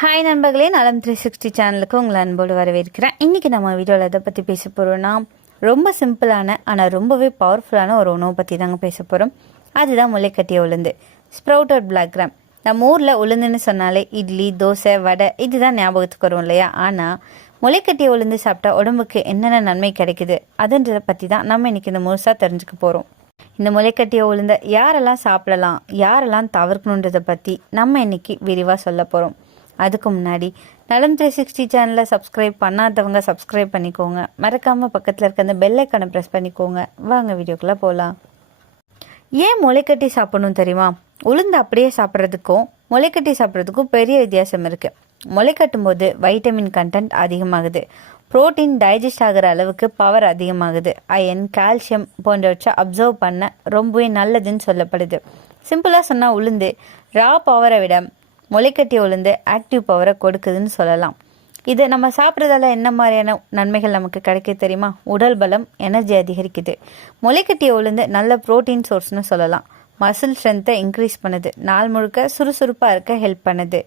Hi நண்பர்களே. நலம் three sixty சேனலுக்கு உங்களை அன்போடு வரவேற்கிறேன். இன்றைக்கி நம்ம வீடியோவில் எதை பற்றி பேச போகிறோம்னா ரொம்ப சிம்பிளான ஆனால் ரொம்பவே பவர்ஃபுல்லான ஒரு உணவை பற்றி தாங்க பேச போகிறோம் அதுதான் முளைக்கட்டிய உளுந்து. ஸ்ப்ரவுட்டட் பிளாக் கிராம் நம்ம ஊரில் உளுந்துன்னு சொன்னாலே இட்லி தோசை வடை இதுதான் ஞாபகத்துக்கு வரும் இல்லையா? ஆனால் முளைக்கட்டிய உளுந்து சாப்பிட்டா உடம்புக்கு என்னென்ன நன்மை கிடைக்குது? அதுன்றதை பற்றி தான் நம்ம இன்றைக்கி இந்த முழுசாக தெரிஞ்சுக்க போகிறோம் இந்த முளைக்கட்டிய உளுந்த யாரெல்லாம் சாப்பிடலாம் யாரெல்லாம் தவிர்க்கணுன்றதை பற்றி நம்ம இன்றைக்கி விரிவாக சொல்ல போகிறோம் அதுக்கு முன்னாடி. நலம் த்ரீ சிக்ஸ்டி சேனலை சப்ஸ்கிரைப் பண்ணாதவங்க சப்ஸ்கிரைப் பண்ணிக்கோங்க. மறக்காமல் பக்கத்தில் இருக்க அந்த பெல் ஐக்கனை ப்ரெஸ் பண்ணிக்கோங்க. வாங்க வீடியோக்குள்ளே போகலாம் ஏன் முளைக்கட்டி சாப்பிடணும் தெரியுமா? உளுந்து அப்படியே சாப்பிட்றதுக்கும் முளைக்கட்டி சாப்பிட்றதுக்கும் பெரிய வித்தியாசம் இருக்குது முளைக்கட்டும் போது வைட்டமின் கண்டென்ட் அதிகமாகுது. புரோட்டீன் டைஜஸ்ட் ஆகிற அளவுக்கு பவர் அதிகமாகுது. அயன் கால்சியம் போன்றவற்றை அப்சர்வ் பண்ண ரொம்பவே நல்லதுன்னு சொல்லப்படுது. சிம்பிளாக சொன்னால் உளுந்து ரா பவரை விட முளைக்கட்டி உளுந்து ஆக்டிவ் பவரை கொடுக்குதுன்னு சொல்லலாம். இதை நம்ம சாப்பிட்றதால என்ன மாதிரியான நன்மைகள் நமக்கு கிடைக்க தெரியுமா? உடல் பலம் எனர்ஜி அதிகரிக்குது. முளைக்கட்டிய உளுந்து நல்ல ப்ரோட்டீன் சோர்ஸ்னு சொல்லலாம். மசில் ஸ்ட்ரென்த்தை இன்க்ரீஸ் பண்ணுது. நாள் முழுக்க சுறுசுறுப்பாக இருக்க ஹெல்ப் பண்ணுது.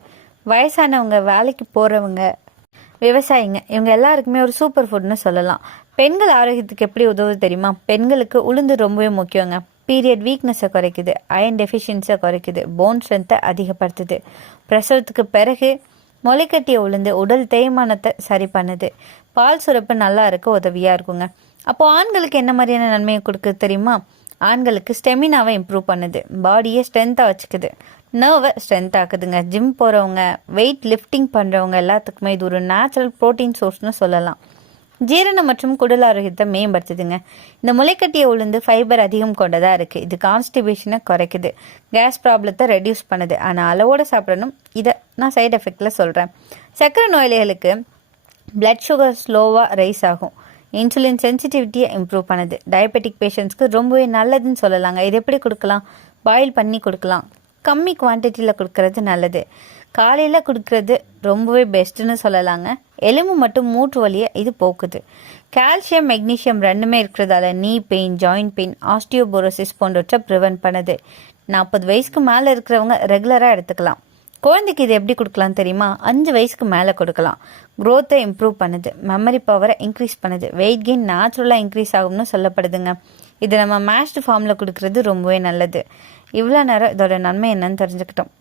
வயசானவங்க வேலைக்கு போகிறவங்க விவசாயிங்க இவங்க எல்லாருக்குமே ஒரு சூப்பர் ஃபுட்னு சொல்லலாம். பெண்கள் ஆரோக்கியத்துக்கு எப்படி உதவுது தெரியுமா? பெண்களுக்கு உளுந்து ரொம்பவே முக்கியங்க. பீரியட் வீக்னஸை குறைக்குது. அயன் டெஃபிஷியன்ஸை குறைக்குது. போன் ஸ்ட்ரென்த்தை அதிகப்படுத்துது. பிரசவத்துக்கு பிறகு முளைக்கட்டியை உளுந்து உடல் தேய்மானத்தை சரி பண்ணுது. பால் சுரப்பு நல்லா இருக்க உதவியாக இருக்குங்க. அப்போ ஆண்களுக்கு என்ன மாதிரியான நன்மையை கொடுக்குது தெரியுமா? ஆண்களுக்கு ஸ்டெமினாவை இம்ப்ரூவ் பண்ணுது. பாடியை ஸ்ட்ரென்த்தாக வச்சுக்குது. நர்வை ஸ்ட்ரென்த் ஆக்குதுங்க. ஜிம் போகிறவங்க வெயிட் லிஃப்டிங் பண்ணுறவங்க எல்லாத்துக்குமே இது ஒரு நேச்சுரல் ப்ரோட்டீன் சோர்ஸ்னு சொல்லலாம். ஜீரணம் மற்றும் குடல் ஆரோக்கியத்தை மேம்படுத்துதுங்க. இந்த முளைக்கட்டிய உளுந்து ஃபைபர் அதிகம் கொண்டதாக இருக்குது இது கான்ஸ்டிபேஷனை குறைக்குது. கேஸ் ப்ராப்ளத்தை ரெடியூஸ் பண்ணுது. ஆனால் அளவோடு சாப்பிடணும். இதை நான் சைட் எஃபெக்டில் சொல்கிறேன் சர்க்கரை நோயாளிகளுக்கு பிளட் சுகர் ஸ்லோவாக ரைஸ் ஆகும். இன்சுலின் சென்சிட்டிவிட்டியை இம்ப்ரூவ் பண்ணுது. டயபெட்டிக் பேஷண்ட்ஸ்க்கு ரொம்பவே நல்லதுன்னு சொல்லலாங்க. இது எப்படி கொடுக்கலாம்? பாயில் பண்ணி கொடுக்கலாம். கம்மி குவான்டிட்டியில் கொடுக்கறது நல்லது. காலையில் கொடுக்கறது ரொம்பவே பெஸ்ட்டுன்னு சொல்லலாங்க. எலும்பு மட்டும் மூட்டு வலியை இது போக்குது. கால்சியம் மெக்னீஷியம் ரெண்டுமே இருக்கிறதால knee pain joint pain osteoporosis போன்றவற்றை ப்ரிவென்ட் பண்ணுது. நாற்பது வயசுக்கு மேலே இருக்கிறவங்க ரெகுலராக எடுத்துக்கலாம். குழந்தைக்கு இது எப்படி கொடுக்கலாம் தெரியுமா? அஞ்சு வயசுக்கு மேலே கொடுக்கலாம். க்ரோத்தை இம்ப்ரூவ் பண்ணுது. மெமரி பவரை இன்க்ரீஸ் பண்ணுது. வெயிட் கெயின் நேச்சுரலாக இன்க்ரீஸ் ஆகும்னு சொல்லப்படுதுங்க. இது நம்ம மேஷ்டு ஃபார்மில் கொடுக்கறது ரொம்பவே நல்லது. இவ்வளோ நேரம் இதோட நன்மை என்னன்னு தெரிஞ்சுக்கிட்டோம்.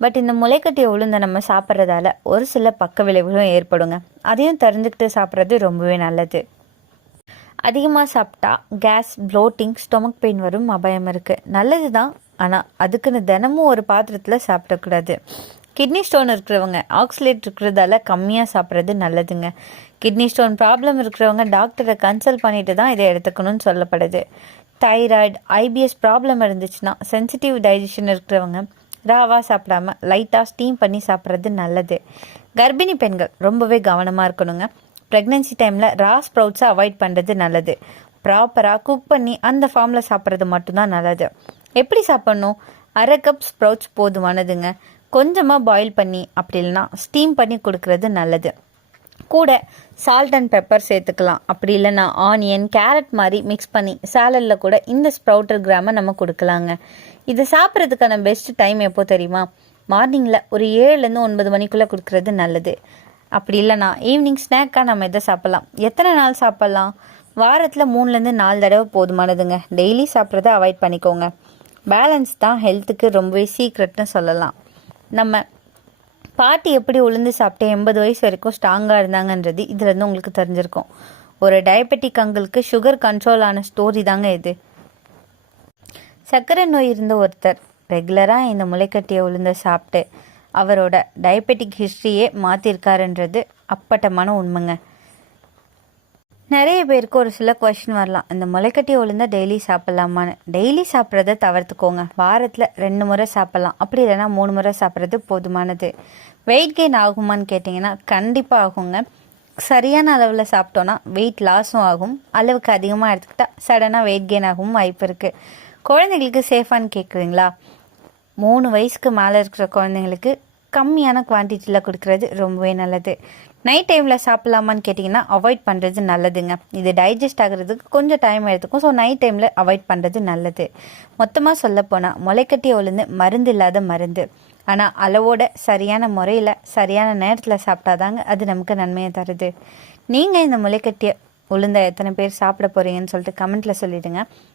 பட் இந்த முளைக்கட்டிய உளுந்தை நம்ம சாப்பிட்றதால ஒரு சில பக்க விளைவுகளும் ஏற்படுங்க. அதையும் தெரிஞ்சுக்கிட்டு சாப்பிட்றது ரொம்பவே நல்லது. அதிகமாக சாப்பிட்டா கேஸ் ப்ளோட்டிங் ஸ்டொமக் பெயின் வரும் அபாயம் இருக்குது நல்லது தான் ஆனால் அதுக்குன்னு தினமும் ஒரு பாத்திரத்தில் சாப்பிடக்கூடாது. கிட்னி ஸ்டோன் இருக்கிறவங்க ஆக்சிலேட் இருக்கிறதால கம்மியாக சாப்பிட்றது நல்லதுங்க. கிட்னி ஸ்டோன் ப்ராப்ளம் இருக்கிறவங்க டாக்டரை கன்சல்ட் பண்ணிட்டு தான் இதை எடுத்துக்கணும்னு சொல்லப்படுது. தைராய்டு ஐபிஎஸ் ப்ராப்ளம் இருந்துச்சுன்னா சென்சிட்டிவ் டைஜஷன் இருக்கிறவங்க ராவாக சாப்பிடாம லைட்டாக ஸ்டீம் பண்ணி சாப்பிட்றது நல்லது. கர்ப்பிணி பெண்கள் ரொம்பவே கவனமாக இருக்கணுங்க. ப்ரெக்னென்சி டைமில் ரா ஸ்ப்ரவுட்ஸை அவாய்ட் பண்ணுறது நல்லது. ப்ராப்பராக குக் பண்ணி அந்த ஃபார்மில் சாப்பிட்றது மட்டும்தான் நல்லது. எப்படி சாப்பிட்ணும்? அரை கப் ஸ்ப்ரவுட்ஸ் போதுமானதுங்க. கொஞ்சமாக பாயில் பண்ணி அப்படி இல்லைன்னா ஸ்டீம் பண்ணி கொடுக்கறது நல்லது. கூட சால்ட் அண்ட் பெப்பர் சேர்த்துக்கலாம். அப்படி இல்லைன்னா ஆனியன் கேரட் மாதிரி மிக்ஸ் பண்ணி சாலடில் கூட இந்த ஸ்ப்ரவுட்டர் கிராமை நம்ம கொடுக்கலாங்க. இதை சாப்பிட்றதுக்கான பெஸ்ட் டைம் எப்போ தெரியுமா? மார்னிங்கில் ஒரு ஏழுலேருந்து ஒன்பது மணிக்குள்ளே கொடுக்குறது நல்லது. அப்படி இல்லைனா ஈவினிங் ஸ்நாக்காக நம்ம இதை சாப்பிட்லாம். எத்தனை நாள் சாப்பிட்லாம்? வாரத்தில் மூணுலேருந்து நாலு தடவை போதுமானதுங்க. டெய்லி சாப்பிட்றத அவாய்ட் பண்ணிக்கோங்க. பேலன்ஸ் தான் ஹெல்த்துக்கு ரொம்பவே சீக்ரெட்னு சொல்லலாம். நம்ம பாட்டி எப்படி உளுந்து சாப்பிட்டு எண்பது வயசு வரைக்கும் ஸ்ட்ராங்காக இருந்தாங்கன்றது இதுலேருந்து உங்களுக்கு தெரிஞ்சிருக்கும். ஒரு டயபெட்டிக் அங்கிளுக்கு சுகர் கண்ட்ரோல் ஆன ஸ்டோரி தாங்க இது. சர்க்கரை நோய் இருந்த ஒருத்தர் ரெகுலராக இந்த முளைக்கட்டிய உளுந்த சாப்பிட்டு அவரோட டயபெட்டிக் ஹிஸ்ட்ரியே மாற்றிருக்காருன்றது அப்பட்டமான உண்மைங்க. நிறைய பேருக்கு ஒரு சில கொஷின் வரலாம். இந்த முளைக்கட்டி உளுந்தா டெய்லி சாப்பிட்லாமான்னு. டெய்லி சாப்பிட்றத தவிர்த்துக்கோங்க. வாரத்தில் ரெண்டு முறை சாப்பிட்லாம். அப்படி இல்லைன்னா மூணு முறை சாப்பிட்றது போதுமானது. வெயிட் கெயின் ஆகுமான்னு கேட்டிங்கன்னா கண்டிப்பாக ஆகுங்க. சரியான அளவில் சாப்பிட்டோன்னா வெயிட் லாஸும் ஆகும். அளவுக்கு அதிகமாக எடுத்துக்கிட்டால் சடனாக வெயிட் கெயின் ஆகவும் வாய்ப்பு இருக்குது குழந்தைங்களுக்கு சேஃபான்னு கேட்குறீங்களா மூணு வயசுக்கு மேலே இருக்கிற குழந்தைங்களுக்கு கம்மியான குவான்டிட்டியில் கொடுக்குறது ரொம்பவே நல்லது. நைட் டைமில் சாப்பிட்லாமான்னு கேட்டிங்கன்னா அவாய்ட் பண்ணுறது நல்லதுங்க. இது டைஜஸ்ட் ஆகிறதுக்கு கொஞ்சம் டைம் எடுத்துக்கும். ஸோ நைட் டைமில் அவாய்ட் பண்ணுறது நல்லது. மொத்தமாக சொல்லப்போனால் முளைக்கட்டிய உளுந்து மருந்து இல்லாத மருந்து. ஆனால் அளவோட சரியான முறையில் சரியான நேரத்தில் சாப்பிட்டாதாங்க அது நமக்கு நன்மையை தருது. நீங்கள் இந்த முளைக்கட்டிய உளுந்த எத்தனை பேர் சாப்பிட போகிறீங்கன்னு சொல்லிட்டு கமெண்ட்டில் சொல்லிவிடுங்க